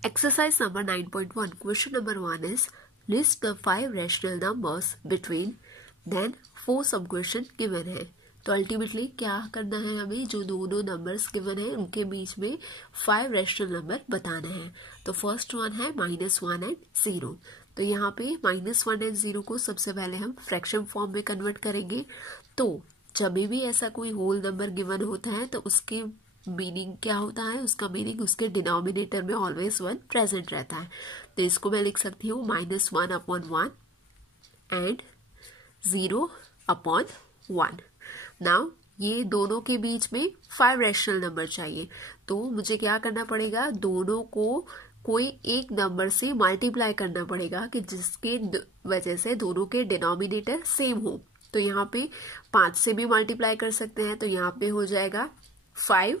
Exercise number 9.1. Question number 1 is list the 5 rational numbers between then 4 sub question given है. तो ultimately क्या करना है, हमें जो दोनों नंबर्स गिवन है उनके बीच में 5 रैशनल नंबर बताने हैं. तो फर्स्ट वन है -1 एंड 0. तो यहाँ पे -1 एंड 0 को सबसे पहले हम फ्रैक्शन फॉर्म में कन्वर्ट करेंगे. तो जब भी ऐसा कोई होल नंबर गिवन होता है तो उसके मीनिंग क्या होता है, उसका मीनिंग उसके डिनोमिनेटर में ऑलवेज 1 प्रेजेंट रहता है. तो इसको मैं लिख सकती हूँ -1/1 एंड 0/1. नाउ ये दोनों के बीच में 5 रैशनल नंबर चाहिए. तो मुझे क्या करना पड़ेगा, दोनों को कोई एक नंबर से मल्टीप्लाई करना पड़ेगा कि जिसके वजह से दोनों के डिनोमिनेटर सेम हो. तो यहाँ पे 5 से भी मल्टीप्लाई कर सकते हैं. तो यहाँ पे हो जाएगा 5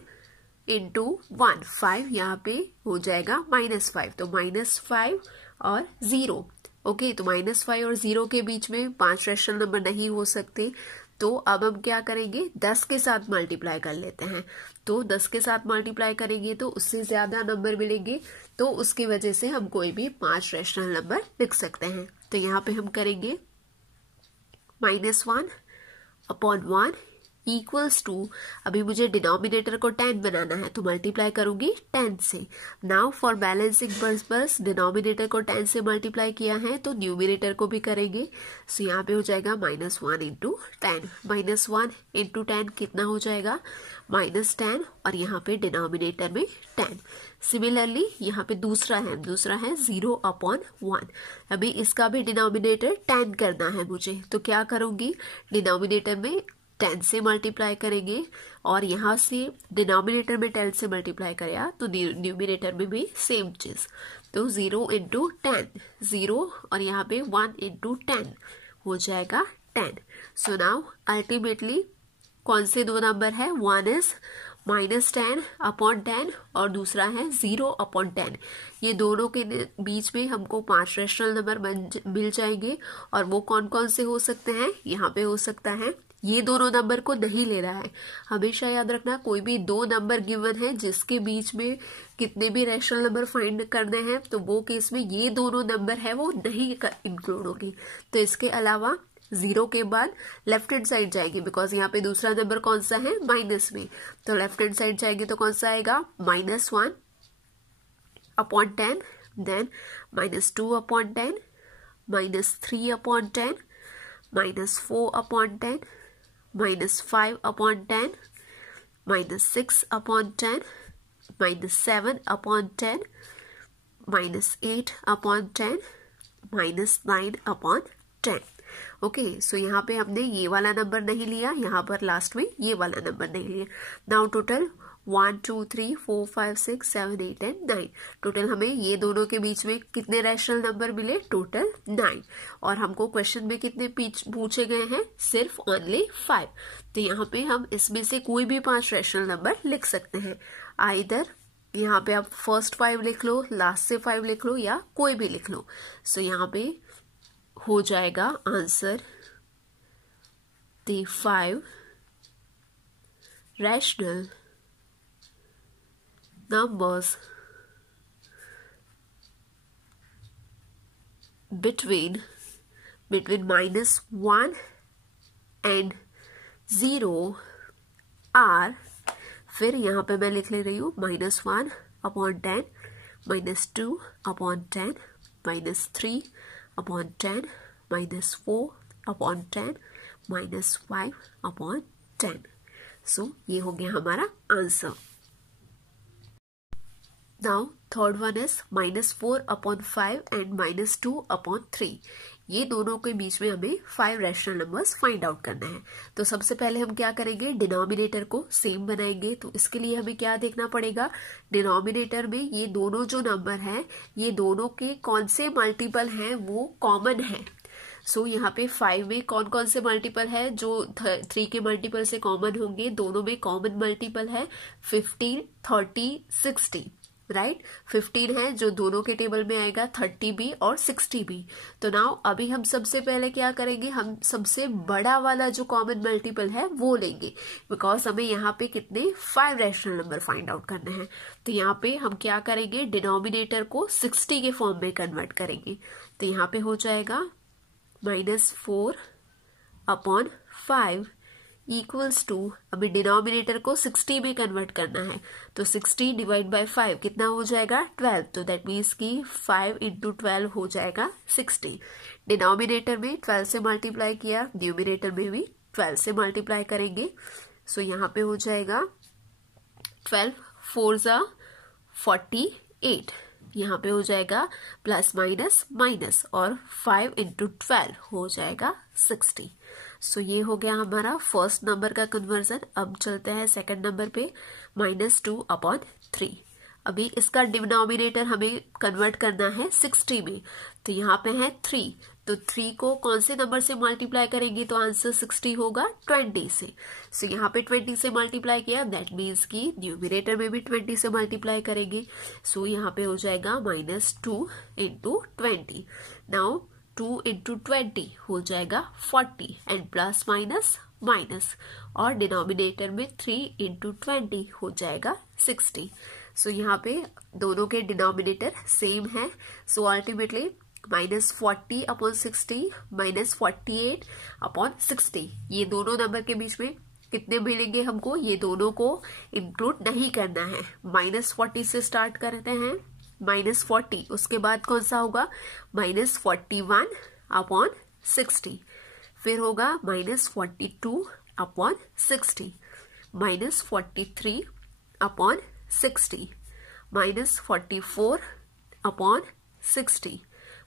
इंटू 1. 5 यहाँ पे हो जाएगा -5. तो -5 और 0. ओके, तो -5 और 0 के बीच में 5 रैशनल नंबर नहीं हो सकते. तो अब हम क्या करेंगे, 10 के साथ मल्टीप्लाई कर लेते हैं. तो 10 के साथ मल्टीप्लाई करेंगे तो उससे ज्यादा नंबर मिलेंगे. तो उसकी वजह से हम कोई भी 5 रैशनल नंबर लिख सकते हैं. तो यहाँ पे हम करेंगे -1/1 इक्वल्स टू, अभी मुझे डिनोमिनेटर को 10 बनाना है तो मल्टीप्लाई करूंगी 10 से. Now for balancing purpose denominator को 10 से मल्टीप्लाई किया है तो न्यूमिनेटर को भी करेंगे. सो यहाँ पे हो जाएगा -1 इंटू 10. -1 इंटू 10 कितना हो जाएगा, -10. और यहाँ पे डिनोमिनेटर में 10. सिमिलरली यहाँ पे दूसरा है 0/1. अभी इसका भी डिनोमिनेटर 10 करना है मुझे. तो क्या करूंगी, डिनोमिनेटर में 10 से मल्टीप्लाई करेंगे और यहाँ से डिनोमिनेटर में 10 से मल्टीप्लाई करेगा तो न्यूमिनेटर में भी सेम चीज. तो 0 इंटू 10, 0 और यहाँ पे 1 इंटू 10 हो जाएगा 10. सो नाउ अल्टीमेटली कौन से दो नंबर है, वन इज -10/10 और दूसरा है 0/10. ये दोनों के बीच में हमको 5 रैशनल नंबर मिल जाएंगे. और वो कौन कौन से हो सकते हैं, यहाँ पे हो सकता है, ये दोनों नंबर को नहीं ले रहा है. हमेशा याद रखना, कोई भी दो नंबर गिवन है जिसके बीच में कितने भी रैशनल नंबर फाइंड करने हैं तो वो केस में ये दोनों नंबर है वो नहीं इंक्लूड होगी. तो इसके अलावा 0 के बाद लेफ्ट हैंड साइड जाएंगे बिकॉज यहाँ पे दूसरा नंबर कौन सा है, माइनस में. तो लेफ्ट हैंड साइड जाएंगे तो कौन सा आएगा, -1/10, देन -2/10, -3/10, -4/10, -5/10, -6/10, -7/10, -8/10, -9/10. ओके, सो यहाँ पे हमने ये वाला नंबर नहीं लिया, यहाँ पर लास्ट में ये वाला नंबर नहीं लिया. Now total 1 2 3 4 5 6 7 8 and 9. टोटल हमें ये दोनों के बीच में कितने रैशनल नंबर मिले, टोटल 9. और हमको क्वेश्चन में कितने पूछे गए हैं, सिर्फ ओनली 5. तो यहाँ पे हम इसमें से कोई भी 5 रैशनल नंबर लिख सकते हैं. आइदर यहाँ पे आप फर्स्ट 5 लिख लो, लास्ट से 5 लिख लो या कोई भी लिख लो. सो यहाँ पे हो जाएगा answer the 5 rational numbers between -1 and 0 are, फिर यहाँ पे मैं लिख ले रही हूँ -1/10, -2/10, -3/10, -4/10, -5/10. सो ये हो गया हमारा answer. Now third one is -4/5 and -2/3. ये दोनों के बीच में हमें 5 रैशनल नंबर्स फाइंड आउट करना है. तो सबसे पहले हम क्या करेंगे, डिनोमिनेटर को सेम बनाएंगे. तो इसके लिए हमें क्या देखना पड़ेगा, डिनोमिनेटर में ये दोनों जो नंबर हैं ये दोनों के कौन से मल्टीपल हैं वो कॉमन है. सो यहाँ पे 5 में कौन कौन से मल्टीपल है, जो 3 के मल्टीपल से कॉमन होंगे, दोनों में कॉमन मल्टीपल है 15, 30, 60. राइट 15 है जो दोनों के टेबल में आएगा, 30 भी और 60 भी। तो नाउ अभी हम सबसे पहले क्या करेंगे, हम सबसे बड़ा वाला जो कॉमन मल्टीपल है वो लेंगे, बिकॉज हमें यहाँ पे कितने 5 रैशनल नंबर फाइंड आउट करने हैं। तो यहाँ पे हम क्या करेंगे, डिनोमिनेटर को 60 के फॉर्म में कन्वर्ट करेंगे। तो यहाँ पे हो जाएगा -4 अपॉन 5 इक्वल्स टू, अभी डिनोमिनेटर को 60 में कन्वर्ट करना है, तो 60 डिवाइड बाय 5 कितना हो जाएगा 12। तो दैट मीन्स कि 5 इंटू 12 हो जाएगा 60। डिनोमिनेटर में 12 से मल्टीप्लाई किया, न्यूमिनेटर में भी 12 से मल्टीप्लाई करेंगे। सो यहाँ पे हो जाएगा 12 4 ज़ा 48, यहाँ पे हो जाएगा प्लस माइनस माइनस, और 5 इंटू 12 हो जाएगा 60। सो ये हो गया हमारा फर्स्ट नंबर का कन्वर्जन। अब चलते हैं सेकंड नंबर पे, -2 अपॉन 3। अभी इसका डिनोमिनेटर हमें कन्वर्ट करना है 60 में, तो यहाँ पे है 3, तो 3 को कौन से नंबर से मल्टीप्लाई करेंगे, तो आंसर 60 होगा 20 से। सो यहाँ पे 20 से मल्टीप्लाई किया, दैट मीन्स कि न्यूमिनेटर में भी 20 से मल्टीप्लाई करेंगे। सो यहाँ पे हो जाएगा -2 इंटू 20। नाउ 2 इंटू 20 हो जाएगा 40 एंड प्लस माइनस माइनस, और डिनोमिनेटर में 3 इंटू 20 हो जाएगा 60। सो यहाँ पे दोनों के डिनोमिनेटर सेम है। सो अल्टीमेटली -40 अपॉन 60 -48 अपॉन 60, ये दोनों नंबर के बीच में कितने मिलेंगे हमको, ये दोनों को इंक्लूड नहीं करना है। -40 से स्टार्ट करते हैं, -40, उसके बाद कौन सा होगा -41 अपॉन 60, फिर होगा -42 upon 60, -43 upon 60, -44 upon 60,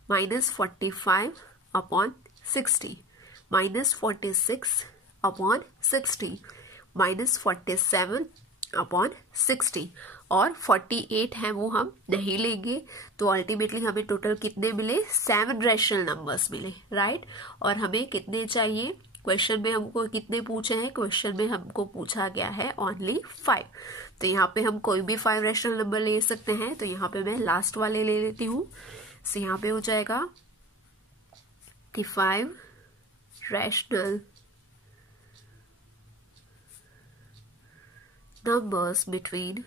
-45 upon 60, -46 upon 60, -47 upon 60, और 48 है वो हम नहीं लेंगे। तो अल्टीमेटली हमें टोटल कितने मिले, 7 रैशनल नंबर्स मिले, राइट। और हमें कितने चाहिए, क्वेश्चन में हमको कितने पूछे हैं, क्वेश्चन में हमको पूछा गया है ओनली 5। तो यहाँ पे हम कोई भी 5 रैशनल नंबर ले सकते हैं। तो यहाँ पे मैं लास्ट वाले ले लेती हूँ। सो यहाँ पे हो जाएगा कि 5 रैशनल नंबर्स बिटवीन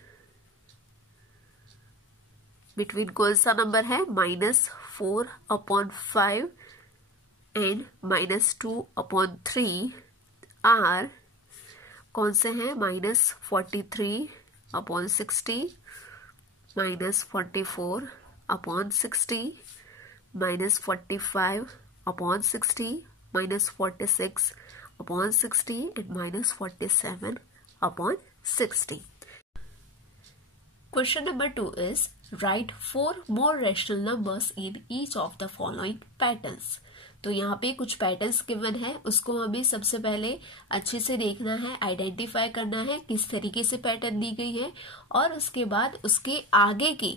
कौन सा नंबर है, -4 अपॉन 5 एंड -2 अपॉन 3 आर कौन से हैं, -43 upon 60, -44 upon 60, -45 upon 60, -46 upon 60 and -47 upon 60. Question number 2 is write 4 more rational numbers in each of the following patterns. तो यहाँ पे कुछ पैटर्न्स गिवन है, उसको हमें सबसे पहले अच्छे से देखना है, आइडेंटिफाई करना है किस तरीके से पैटर्न दी गई है, और उसके बाद उसके आगे के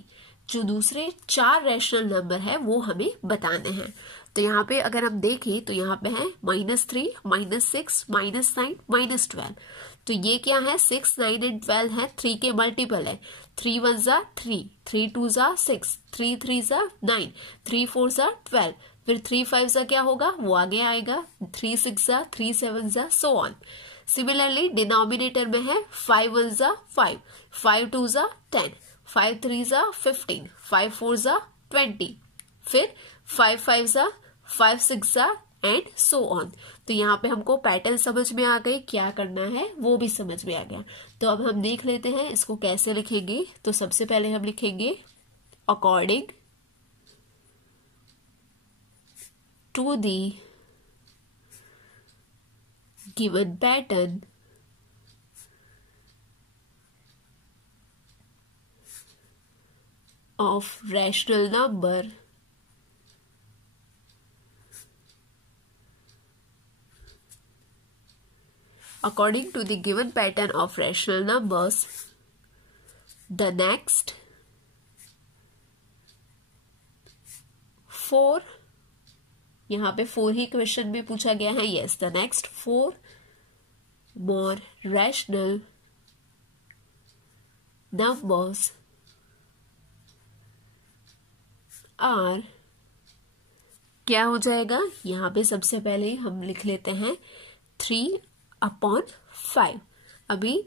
जो दूसरे 4 रैशनल नंबर है वो हमें बताने हैं। तो यहाँ पे अगर हम देखें तो यहाँ पे है -3, -6, -9, -12। तो ये क्या है, 6, 9 एंड 12 है, 3 के मल्टीपल है। 3 1 ज़ा 3, 3 2 ज़ा 6, 3 3 ज़ा 9, 3 4 ज़ा 12, फिर 3 5 ज़ा क्या होगा, वो आगे आएगा, 3 6 ज़ा 3 7 ज़ा सो ऑन। सिमिलरली डिनोमिनेटर में है 5 1 ज़ा 5, 5 2 ज़ा 10, 5 3 ज़ा 15, 5 4 ज़ा 20, फिर 5 5 ज़ा 5 6 ज़ा एंड सो ऑन। तो यहाँ पे हमको पैटर्न समझ में आ गए, क्या करना है वो भी समझ में आ गया। तो अब हम देख लेते हैं इसको कैसे लिखेंगे। तो सबसे पहले हम लिखेंगे according to the given pattern of rational number according to the given pattern of rational numbers, the next 4, यहाँ पे 4 ही क्वेश्चन में पूछा गया है, yes, the next 4 more rational numbers are क्या हो जाएगा, यहाँ पे सबसे पहले हम लिख लेते हैं 3/5। अभी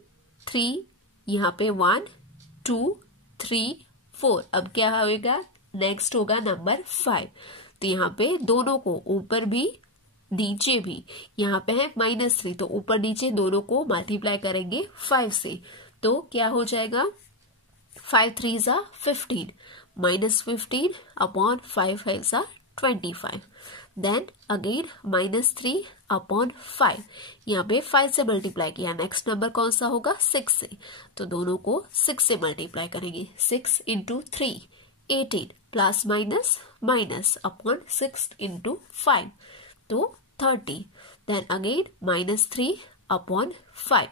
3 यहाँ पे 1 2 3 4। अब क्या होएगा, नेक्स्ट होगा नंबर 5। तो यहाँ पे दोनों को ऊपर भी नीचे भी, यहाँ पे है -3, तो ऊपर नीचे दोनों को मल्टीप्लाई करेंगे 5 से। तो क्या हो जाएगा, 5 3 ज़ा 15, -15 अपॉन 5 5 ज़ा 25। देन अगेन -3/5, यहाँ पे 5 से मल्टीप्लाई किया। नेक्स्ट नंबर कौन सा होगा, 6 से, तो दोनों को 6 से मल्टीप्लाई करेंगे। 6 × 3 18 प्लस माइनस माइनस अपॉन 6 × 5 तो 30। देन अगेन -3/5,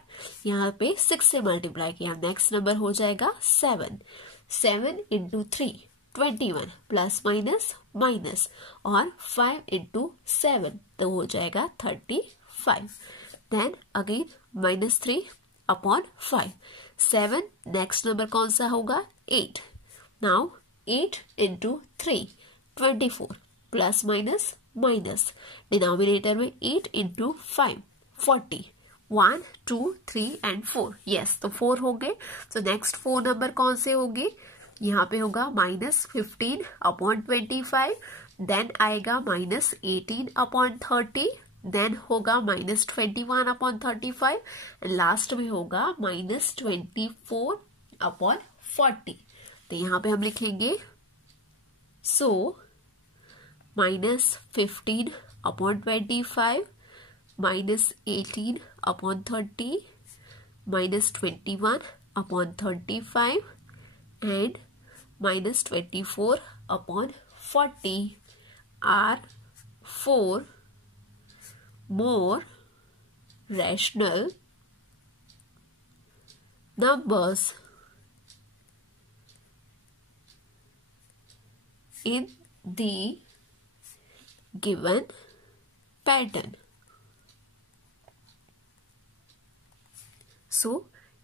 यहाँ पे 6 से मल्टीप्लाई किया। नेक्स्ट नंबर हो जाएगा 7 × 3 21 प्लस माइनस माइनस और 5 × 7 तो हो जाएगा 35। Then again -3/5 7। नेक्स्ट नंबर कौन सा होगा, 8। Now 8 × 3 24 plus minus minus, denominator में 8 × 5 40। 1 2 3 एंड 4, यस, तो 4 हो गए। तो नेक्स्ट 4 नंबर कौन से होंगे, यहाँ पे होगा -15/25, देन आएगा -18/30, देन होगा -21/35, लास्ट में होगा -24/40। तो यहाँ पे हम लिखेंगे सो -15/25 -18/30 -21/35 and -24/40 are 4 more rational numbers in the given pattern. So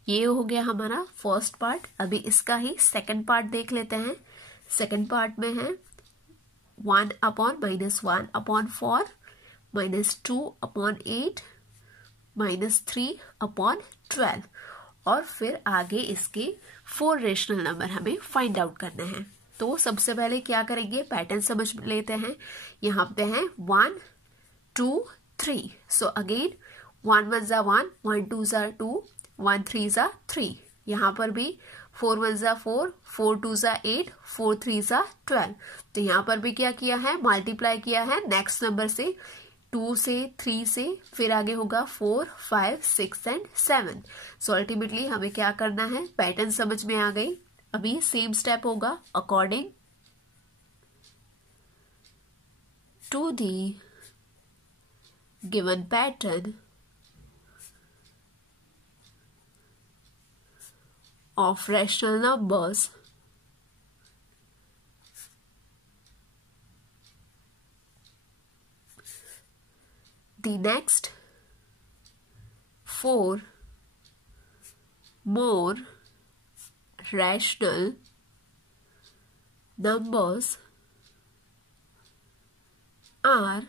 ये हो गया हमारा फर्स्ट पार्ट। अभी इसका ही सेकंड पार्ट देख लेते हैं। सेकंड पार्ट में है 1/-1/4 -2/8 -3/12 और फिर आगे इसके 4 रेशनल नंबर हमें फाइंड आउट करने हैं। तो सबसे पहले क्या करेंगे, पैटर्न समझ लेते हैं। यहाँ पे है 1 2 3, सो अगेन 1 1 ज़ा 1 1 2 ज़ा 2 1 3 ज़ा 3। यहाँ पर भी 4 1 ज़ा 4 4 2 ज़ा 8 4 3 ज़ा 12। तो यहाँ पर भी क्या किया है, मल्टीप्लाई किया है नेक्स्ट नंबर से, 2 से 3 से, फिर आगे होगा 4 5 6 एंड 7। सो अल्टीमेटली हमें क्या करना है, पैटर्न समझ में आ गई। अभी सेम स्टेप होगा, according to the given pattern of rational numbers, the next 4 more rational numbers are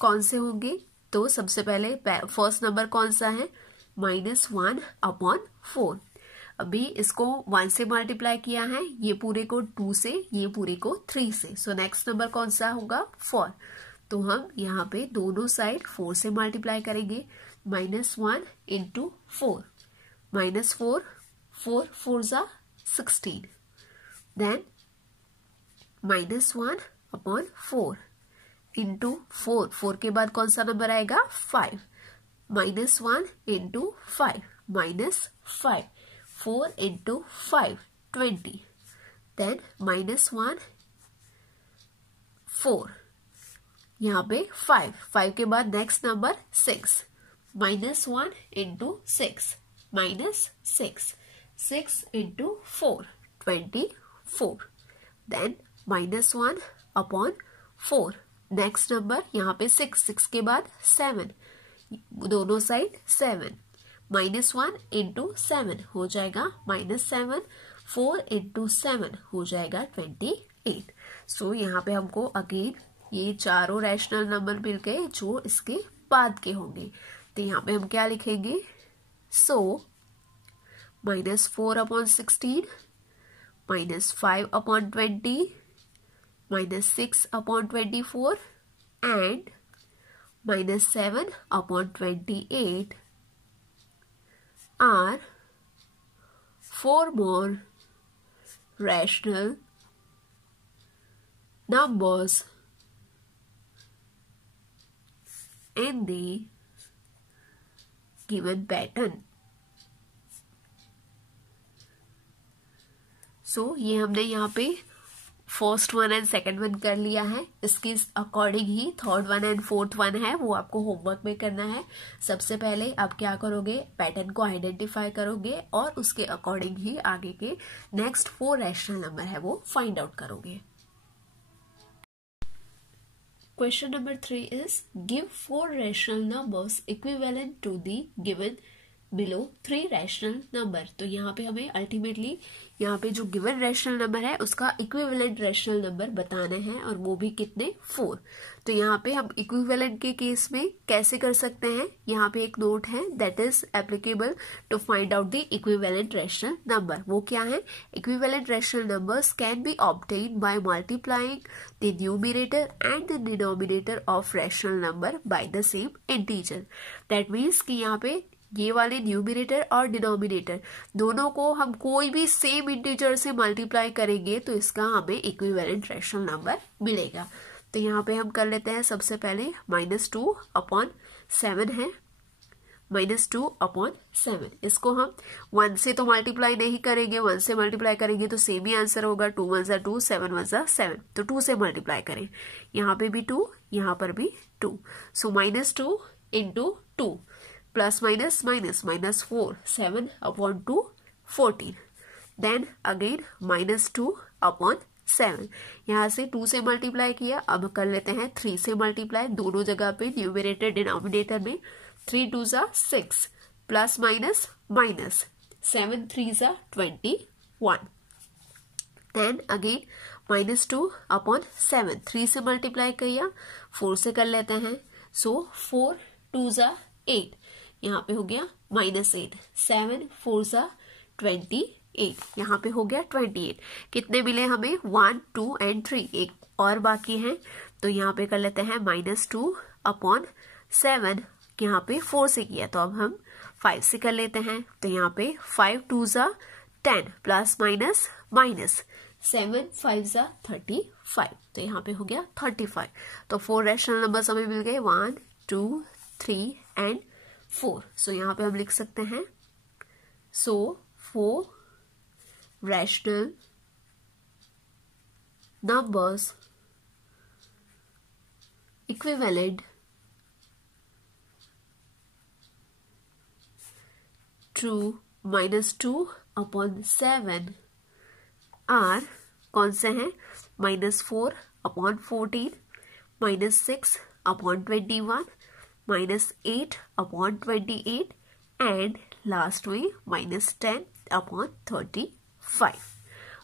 कौन से होंगे। तो सबसे पहले फर्स्ट नंबर कौन सा है, -1/4। अभी इसको 1 से मल्टीप्लाई किया है, ये पूरे को 2 से, ये पूरे को 3 से। सो नेक्स्ट नंबर कौन सा होगा, 4। तो हम यहाँ पे दोनों साइड 4 से मल्टीप्लाई करेंगे। -1 × 4 -4 4 4 ज़ा 16, देन -1/4 इंटू 4 4 के बाद कौन सा नंबर आएगा, 5 -1 × 5 -5 4 × 5 20, देन -1 4 यहाँ पे 5 के बाद next number 6 -1 × 6 -6 6 × 4 24, then -1/4 next number यहाँ पे 6 के बाद 7, दोनों साइड 7 -1 × 7 हो जाएगा -7 4 × 7 हो जाएगा 28। 8। सो यहाँ पे हमको अगेन ये चारों रैशनल नंबर मिल गए जो इसके बाद के होंगे। तो यहाँ पे हम क्या लिखेंगे, सो -4/16 -5/20 -6/24 and -7/28 are 4 more rational numbers in the given pattern. So ये हमने यहाँ पे first one and second one कर लिया है। इसके according he third one and fourth one है वो आपको होमवर्क में करना है। सबसे पहले आप क्या करोगे, पैटर्न को आइडेंटिफाई करोगे और उसके अकॉर्डिंग ही आगे के नेक्स्ट 4 रैशनल नंबर है वो फाइंड आउट करोगे। Question number 3 is give 4 rational numbers equivalent to the given below 3 rational number. तो यहाँ पे हमें अल्टीमेटली यहाँ पे जो गिवन रैशनल नंबर है उसका इक्विवेलेंट रैशनल नंबर बताने हैं और वो भी कितने, 4। तो यहाँ पे हम इक्विवेलेंट के केस में कैसे कर सकते हैं, यहाँ पे एक नोट है that is applicable to find out the equivalent rational number. वो क्या है, equivalent rational numbers can be obtain by multiplying the numerator and the denominator of rational number by the same integer. That means कि यहाँ पे ये वाले numerator और denominator दोनों को हम कोई भी सेम इंटीजर से मल्टीप्लाई करेंगे तो इसका हमें इक्विवेलेंट रैशनल नंबर मिलेगा। तो यहाँ पे हम कर लेते हैं सबसे पहले -2/7 है, -2/7 इसको हम 1 से तो मल्टीप्लाई नहीं करेंगे, 1 से मल्टीप्लाई करेंगे तो सेम ही आंसर होगा, 2 1 = 2 7 1 = 7। तो 2 से मल्टीप्लाई करें, यहाँ पे भी 2 यहाँ पर भी 2। So -2 × 2 plus minus minus -4 7/2 14। Then again -2/7 यहाँ से 2 से मल्टीप्लाई किया, अब कर लेते हैं 3 से मल्टीप्लाई, दोनों जगह पे न्यूमरेटर डिनोमिनेटर में 3 2 = 6 plus minus minus 7 3 = 21। Then again -2/7 3 से मल्टीप्लाई किया, 4 से कर लेते हैं, सो 4 2 = 8 यहाँ पे हो गया -8 7 4 = 28 यहाँ पे हो गया 28। कितने मिले हमें, 1 2 एंड 3, एक और बाकी है तो यहाँ पे कर लेते हैं -2/7 यहाँ पे 4 से किया तो अब हम 5 से कर लेते हैं। तो यहाँ पे 5 2 = 10 प्लस माइनस माइनस 7 5 = 35 तो यहाँ पे हो गया 35। तो 4 रैशनल नंबर्स हमें मिल गए 1 2 3 एंड 4। सो यहाँ पे हम लिख सकते हैं, so 4 rational numbers equivalent to -2/7 are कौन से हैं, -4/14 -6/21 -8/28 एंड लास्ट में -10/35।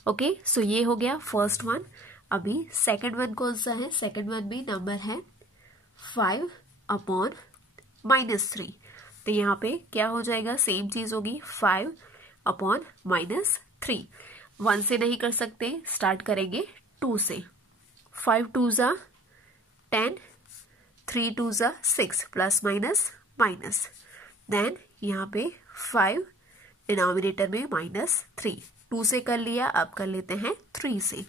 ओके, सो ये हो गया फर्स्ट वन। अभी सेकंड वन कौन सा है, सेकंड वन में नंबर है 5/-3। तो यहाँ पे क्या हो जाएगा, सेम चीज होगी 5/-3। 1 से नहीं कर सकते, स्टार्ट करेंगे 2 से। 5 2 = 10 3 2 = 6 प्लस माइनस माइनस। देन यहाँ पे 5 डिनोमिनेटर में -3, 2 से कर लिया, अब कर लेते हैं 3 से।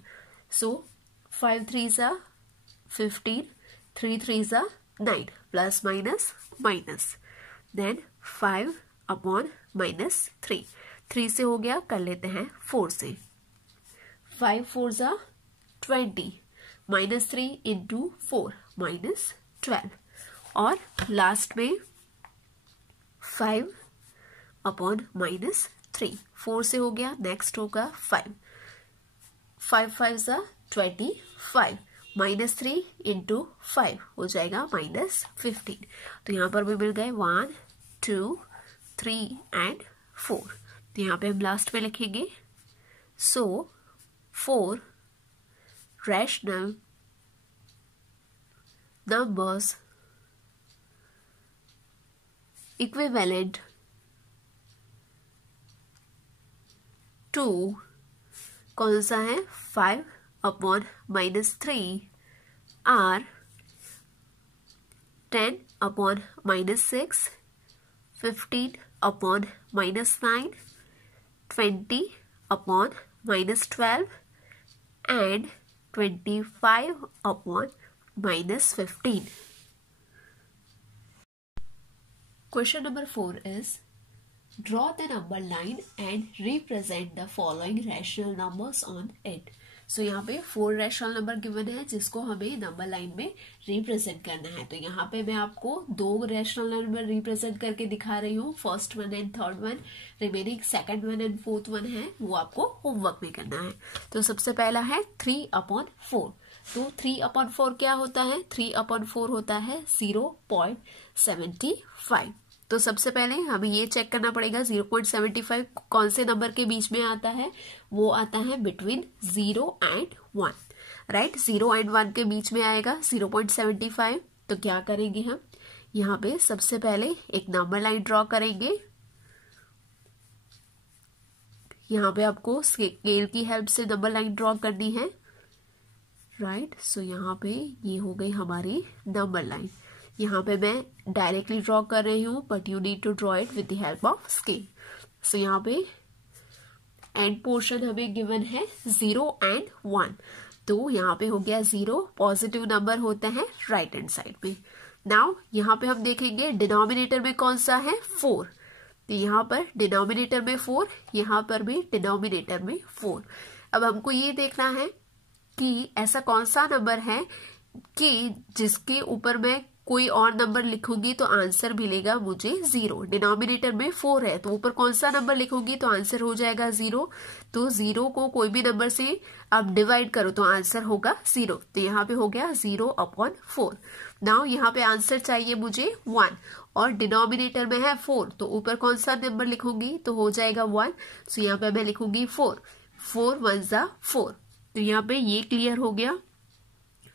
सो 5 3 = 15 3 3 = 9 प्लस माइनस माइनस। देन 5/-3 3 से हो गया, कर लेते हैं 4 से। 5 4 = 20 -3 × 4 -12 और लास्ट में 5/-3 4 से हो गया, नेक्स्ट होगा 5 5 5 = 25 -3 × 5 हो जाएगा -15। तो यहाँ पर भी मिल गए 1 2 3 एंड 4। तो यहाँ पे हम लास्ट में लिखेंगे, सो 4 rational numbers equivalent to कौन सा है 5/-3 are 10/-6, 15/-9, 20/-12 and 25/-15. Question number 4 is draw the number line and represent the following rational numbers on it. सो यहाँ पे 4 रैशनल नंबर गिवन है जिसको हमें नंबर लाइन में रिप्रेजेंट करना है. तो यहाँ पे मैं आपको 2 रैशनल नंबर रिप्रेजेंट करके दिखा रही हूँ. First one and third one. Remaining second one and fourth one है वो आपको होमवर्क में करना है. तो सबसे पहला है 3/4. तो 3/4 क्या होता है? 3/4 होता है 0.75. तो सबसे पहले हमें ये चेक करना पड़ेगा 0.75 कौन से नंबर के बीच में आता है. वो आता है बिटवीन 0 and 1. राइट, 0 and 1 के बीच में आएगा 0.75. तो क्या करेंगे हम यहाँ पे सबसे पहले एक नंबर लाइन ड्रॉ करेंगे. यहाँ पे आपको स्केल की हेल्प से नंबर लाइन ड्रॉ करनी है. राइट, सो यहाँ पे ये हो गई हमारी नंबर लाइन. यहाँ पे मैं डायरेक्टली ड्रॉ कर रही हूँ but you need to draw it with the help of scale. So यहाँ पे एंड पोर्शन हमें गिवन है 0 and 1. तो यहाँ पे हो गया 0. पॉजिटिव नंबर होता है राइट हैंड साइड में. नाउ यहाँ पे हम देखेंगे डिनोमिनेटर में कौन सा है 4. तो यहाँ पर डिनोमिनेटर में 4, यहाँ पर भी डिनोमिनेटर में 4. अब हमको ये देखना है कि ऐसा कौन सा नंबर है कि जिसके ऊपर मैं कोई और नंबर लिखूंगी तो आंसर मिलेगा मुझे 0. डिनोमिनेटर में 4 है तो ऊपर कौन सा नंबर लिखूंगी तो आंसर हो जाएगा 0. तो 0 को कोई भी नंबर से आप डिवाइड करो तो आंसर होगा 0. तो यहाँ पे हो गया 0/4. नाउ यहाँ पे आंसर चाहिए मुझे 1 और डिनोमिनेटर में है 4 तो ऊपर कौन सा नंबर लिखूंगी तो हो जाएगा 1. सो यहाँ पे मैं लिखूंगी 4. 4 1 जा 4. तो यहाँ पे ये क्लियर हो गया.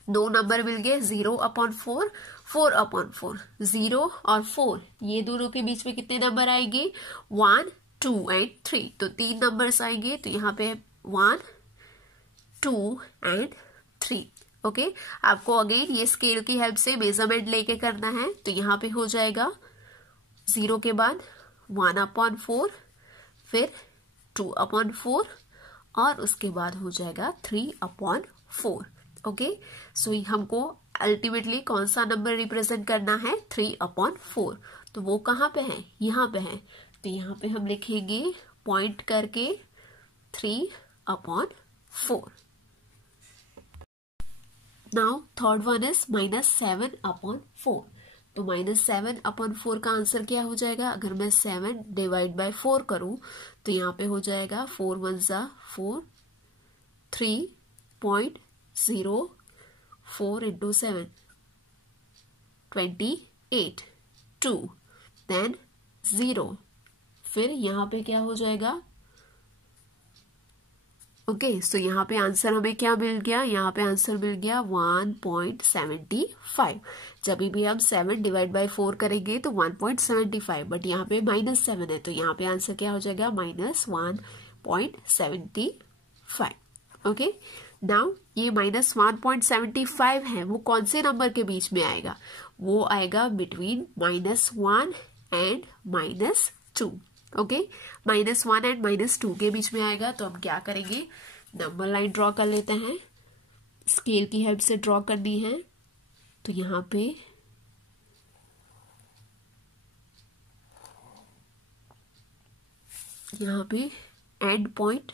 2 नंबर मिल गए 0/4, 4/4. 0 और 4 ये दोनों के बीच में कितने नंबर आएंगे 1, 2 and 3. तो 3 नंबर्स आएंगे. तो यहाँ पे 1, 2 and 3. ओके, आपको अगेन ये स्केल की हेल्प से मेजरमेंट लेके करना है. तो यहाँ पे हो जाएगा 0 के बाद 1/4, फिर 2/4 और उसके बाद हो जाएगा 3/4. ओके, सो हमको अल्टीमेटली कौन सा नंबर रिप्रेजेंट करना है 3/4. तो वो कहाँ पे है? यहाँ पे है. तो यहाँ पे हम लिखेंगे पॉइंट करके 3/4. Now third one is -7/4. तो -7/4 का आंसर क्या हो जाएगा? अगर मैं 7 डिवाइड बाय 4 करूं तो यहाँ पे हो जाएगा 4 1 जा 4, 3.04 into 7, 28, 2, then 0. फिर यहाँ पे क्या हो जाएगा? ओके, सो यहाँ पे आंसर हमें क्या मिल गया? यहाँ पे आंसर मिल गया 1.75. जब भी हम 7 डिवाइड बाय 4 करेंगे तो 1.75, बट यहाँ पे -7 है तो यहाँ पे आंसर क्या हो जाएगा? -1.75. ओके, नाउ ये -1.75 है वो कौन से नंबर के बीच में आएगा? वो आएगा बिटवीन -1 and -2. ओके, -1 and -2 के बीच में आएगा. तो हम क्या करेंगे? नंबर लाइन ड्रॉ कर लेते हैं. स्केल की हेल्प से ड्रॉ करनी है. तो यहाँ पे एंड पॉइंट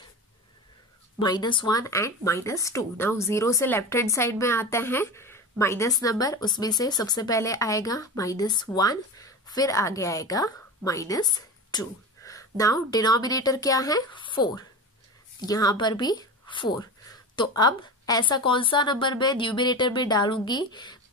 -1 and -2. नाउ 0 से लेफ्ट हैंड साइड में आता है माइनस नंबर. उसमें से सबसे पहले आएगा -1, फिर आगे आएगा -2. नाउ डिनोमिनेटर क्या है? 4. यहां पर भी 4. तो अब ऐसा कौन सा नंबर मैं न्यूमिनेटर में डालूंगी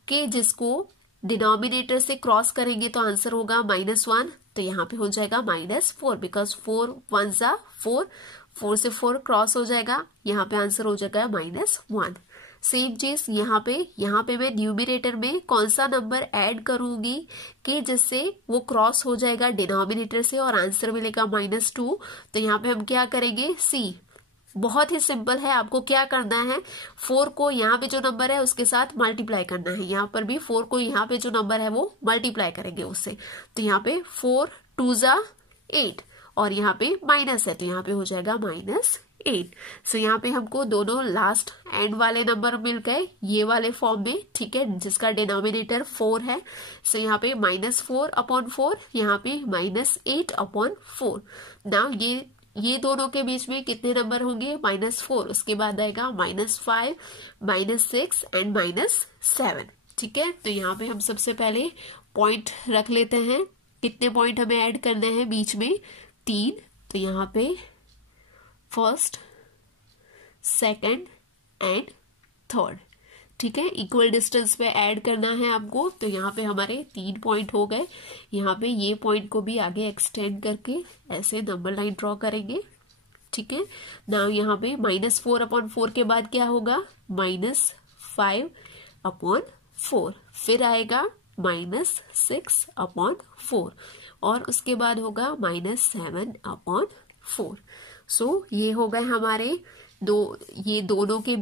कि जिसको डिनोमिनेटर से क्रॉस करेंगे तो आंसर होगा -1. तो यहाँ पे हो जाएगा -4 बिकॉज 4 1 जा 4. 4 से 4 क्रॉस हो जाएगा. यहाँ पे आंसर हो जाएगा -1. सेम चीज यहाँ पे मैं न्यूमिनेटर में कौन सा नंबर ऐड करूंगी कि जिससे वो क्रॉस हो जाएगा डिनोमिनेटर से और आंसर मिलेगा -2। तो यहाँ पे हम क्या करेंगे, सी। बहुत ही सिंपल है, आपको क्या करना है, 4 को यहाँ पे जो नंबर है उसके साथ मल्टीप्लाई करना है। यहाँ पर भी 4 को यहाँ पे जो नंबर है वो मल्टीप्लाई करेंगे उससे। तो यहाँ पे 4 2 जा 8 और यहाँ पे माइनस है तो यहाँ पे हो जाएगा -8। सो यहाँ पे हमको दोनों लास्ट एंड वाले नंबर मिल गए ये वाले फॉर्म में, ठीक है, जिसका डिनोमिनेटर 4 है। सो यहाँ पे -4/4, यहाँ पे -8/4। नाउ ये दोनों के बीच में कितने नंबर होंगे, -4, उसके बाद आएगा -5, -6 एंड -7, ठीक है। तो यहाँ पे हम सबसे पहले पॉइंट रख लेते हैं। कितने पॉइंट हमें ऐड करने हैं बीच में, 3। तो यहाँ पे फर्स्ट, सेकंड एंड थर्ड, ठीक है, इक्वल डिस्टेंस पे ऐड करना है आपको। तो यहाँ पे हमारे 3 पॉइंट हो गए। यहाँ पे ये पॉइंट को भी आगे एक्सटेंड करके ऐसे नंबर लाइन ड्रॉ करेंगे, ठीक है। नाउ यहाँ पे -4/4 के बाद क्या होगा, -5/4, फिर आएगा -6/4 और उसके बाद होगा -7/4। सो ये हो गए हमारे ये दोनों के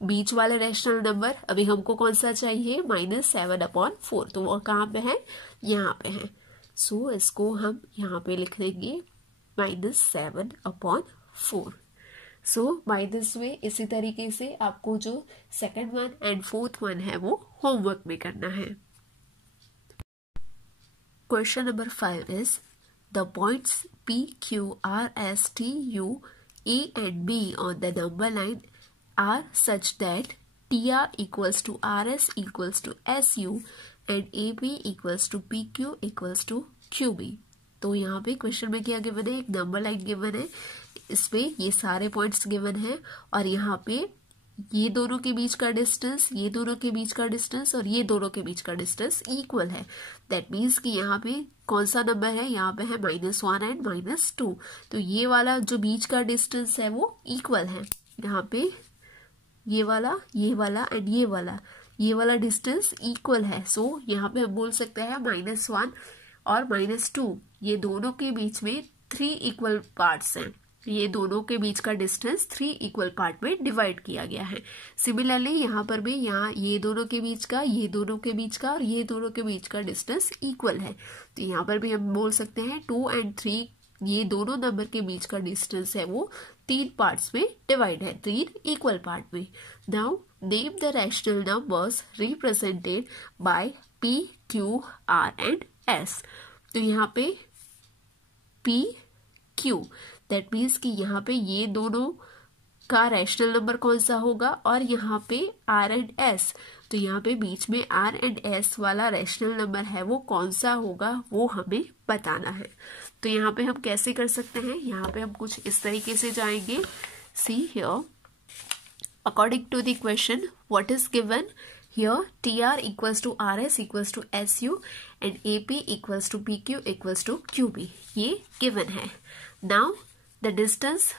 बीच वाला रैशनल नंबर। अभी हमको कौन सा चाहिए, -7/4। तो वो कहाँ पे है, यहाँ पे है। सो इसको हम यहाँ पे लिख देंगे -7/4। सो बाय दिस वे इसी तरीके से आपको जो second one and fourth one है वो होमवर्क में करना है। Question number 5 is the points P, Q, R, S, T, U, A and B on the number line are such that TR equals to RS equals to SU and AB equals to PQ equals to QB। तो यहाँ पे question में क्या given है, एक number line given है, इस पे ये सारे पॉइंट्स गिवन है और यहाँ पे ये दोनों के बीच का डिस्टेंस, ये दोनों के बीच का डिस्टेंस और ये दोनों के बीच का डिस्टेंस इक्वल है। दैट मीन्स कि यहाँ पे कौन सा नंबर है, यहाँ पे है -1 एंड -2। तो ये वाला जो बीच का डिस्टेंस है वो इक्वल है। यहाँ पे ये वाला एंड ये वाला डिस्टेंस इक्वल है। सो यहाँ पे हम बोल सकते हैं -1 और -2 ये दोनों के बीच में 3 इक्वल पार्ट्स हैं। ये दोनों के बीच का डिस्टेंस 3 इक्वल पार्ट में डिवाइड किया गया है। सिमिलरली यहाँ पर भी यहाँ ये दोनों के बीच का, ये दोनों के बीच का और ये दोनों के बीच का डिस्टेंस इक्वल है। तो यहाँ पर भी हम बोल सकते हैं 2 एंड 3 ये दोनों नंबर के बीच का डिस्टेंस है वो 3 पार्ट्स में डिवाइड है, 3 इक्वल पार्ट में। Now name the rational numbers represented by P, Q, R and S। तो यहाँ पे P, Q दैट मीन्स कि यहाँ पे ये दोनों का रैशनल नंबर कौन सा होगा और यहाँ पे R एंड S। तो यहाँ पे बीच में R एंड S वाला रैशनल नंबर है वो कौन सा होगा वो हमें बताना है। तो यहाँ पे हम कैसे कर सकते हैं, यहाँ पे हम कुछ इस तरीके से जाएंगे। See here according to the question what is given here, TR equals to RS equals to SU and AP equals to PQ equals to QB, ये गिवन है। Now the distance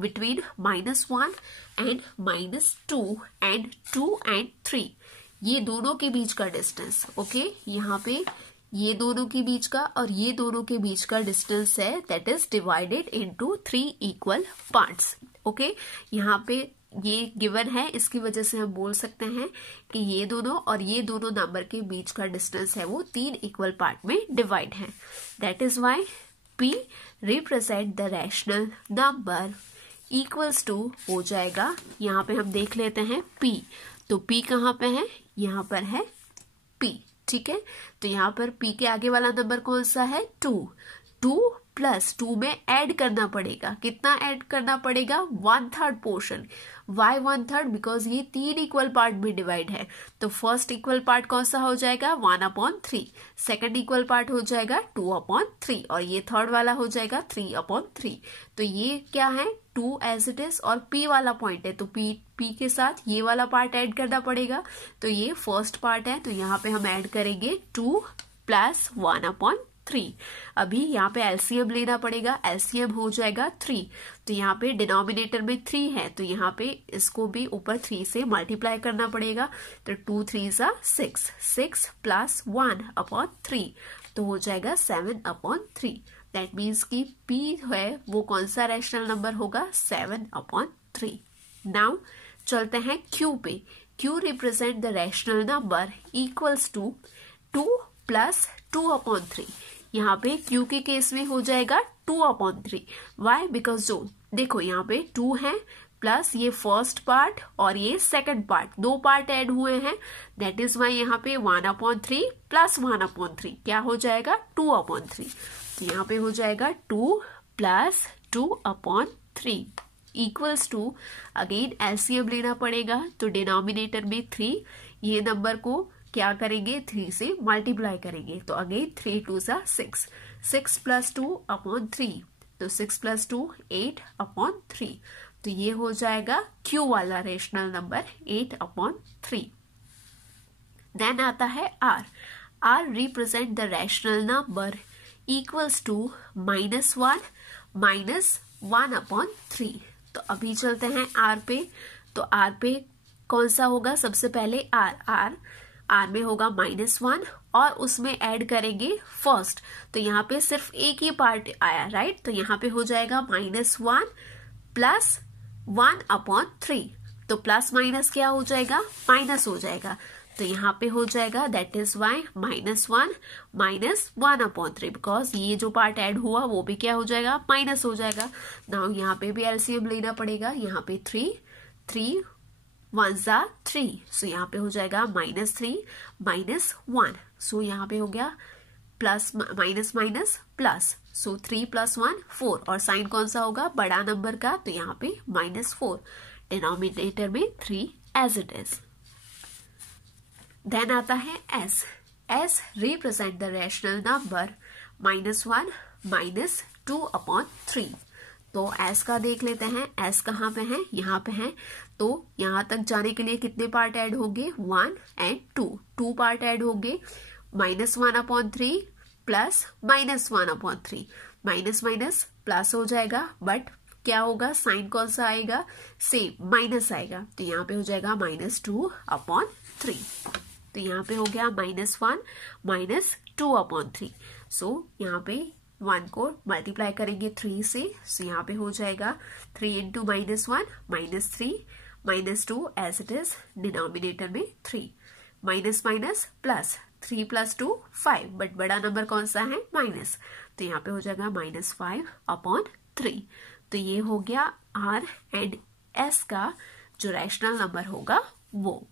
between -1 and -2 and 2 and 3 ये दोनों के बीच का distance, okay, यहाँ पे ये दोनों के बीच का और ये दोनों के बीच का डिस्टेंस है that is divided into 3 equal parts, okay. यहाँ पे ये गिवन है, इसकी वजह से हम बोल सकते हैं कि ये दोनों और ये दोनों नंबर के बीच का डिस्टेंस है वो 3 इक्वल पार्ट में डिवाइड है। That is why P represent the rational number equals to हो जाएगा, यहाँ पे हम देख लेते हैं P। तो P कहाँ पे है, यहाँ पर है P, ठीक है। तो यहाँ पर P के आगे वाला नंबर कौन सा है, 2 प्लस 2 में ऐड करना पड़ेगा, कितना ऐड करना पड़ेगा, 1/3 पोर्शन। वाई 1/3, बिकॉज ये 3 इक्वल पार्ट में डिवाइड है। तो फर्स्ट इक्वल पार्ट कौन सा हो जाएगा, 1/3, सेकंड इक्वल पार्ट हो जाएगा 2/3 और ये थर्ड वाला हो जाएगा 3/3। तो ये क्या है, 2 एज इट इज और P वाला पॉइंट है तो P के साथ ये वाला पार्ट ऐड करना पड़ेगा। तो ये फर्स्ट पार्ट है तो यहाँ पे हम ऐड करेंगे 2 + 1/3। 3। अभी यहाँ पे एलसीएम लेना पड़ेगा, एलसीएम हो जाएगा 3। तो यहाँ पे डिनोमिनेटर में 3 है तो यहाँ पे इसको भी ऊपर 3 से मल्टीप्लाई करना पड़ेगा। तो 2 3 सा 6, 6 प्लस 1/3 तो हो जाएगा 7/3। दैट मीन्स कि P है वो कौन सा रैशनल नंबर होगा, 7/3। नाउ चलते हैं Q पे। Q represent the rational number equals to 2 plus 2/3। यहाँ पे Q के केस में हो जाएगा 2/3। वाई? बिकॉज जो देखो यहाँ पे 2 है प्लस ये फर्स्ट पार्ट और ये सेकंड पार्ट, 2 पार्ट ऐड हुए हैं। दैट इज वाई यहाँ पे 1/3 प्लस 1/3 क्या हो जाएगा, 2/3। तो यहाँ पे हो जाएगा 2 plus 2/3 equals to, again LCM लेना पड़ेगा। तो डिनोमिनेटर में 3, ये नंबर को क्या करेंगे, 3 से मल्टीप्लाई करेंगे। तो अगेन 3 2 सा 6, 6 प्लस 2/3 तो 6 प्लस 2 8/3। तो ये हो जाएगा Q वाला रेशनल नंबर 8/3। देन आता है R। R represent the rational number equals to -1 -1/3। तो अभी चलते हैं R पे। तो R पे कौन सा होगा, सबसे पहले R में होगा -1 और उसमें ऐड करेंगे फर्स्ट। तो यहाँ पे सिर्फ एक ही पार्ट आया, राइट। तो यहाँ पे हो जाएगा -1 प्लस 1/3। तो प्लस माइनस क्या हो जाएगा, माइनस हो जाएगा। तो यहाँ पे हो जाएगा दैट इज वाई -1 -1/3 बिकॉज ये जो पार्ट ऐड हुआ वो भी क्या हो जाएगा, माइनस हो जाएगा। नाउ यहाँ पे भी एलसीएम लेना पड़ेगा। यहाँ पे 3 1 सा 3 सो यहाँ पे हो जाएगा -3 -1। सो यहाँ पे हो गया प्लस माइनस माइनस प्लस। सो 3 + 1 4 और साइन कौन सा होगा, बड़ा नंबर का। तो यहाँ पे -4 डिनोमिनेटर में 3 एज इट इज। देन आता है S। S represent the rational number -1 -2/3। तो S का देख लेते हैं। S कहाँ पे है, यहाँ पे है। तो यहाँ तक जाने के लिए कितने पार्ट ऐड होंगे, 1 and 2 पार्ट ऐड होंगे। -1/3 प्लस -1/3 माइनस माइनस प्लस हो जाएगा, बट क्या होगा, साइन कौन सा आएगा, सेम माइनस आएगा। तो यहाँ पे हो जाएगा -2/3। तो यहाँ पे हो गया -1 -2/3। सो यहाँ पे 1 को मल्टीप्लाई करेंगे 3 से। सो यहाँ पे हो जाएगा 3 × -1 -3 -2 एज इट इज। डिनोमिनेटर में 3 माइनस माइनस प्लस 3 + 2 5 बट बड़ा नंबर कौन सा है, माइनस। तो यहाँ पे हो जाएगा -5/3। तो ये हो गया R एंड S का जो रैशनल नंबर होगा वो।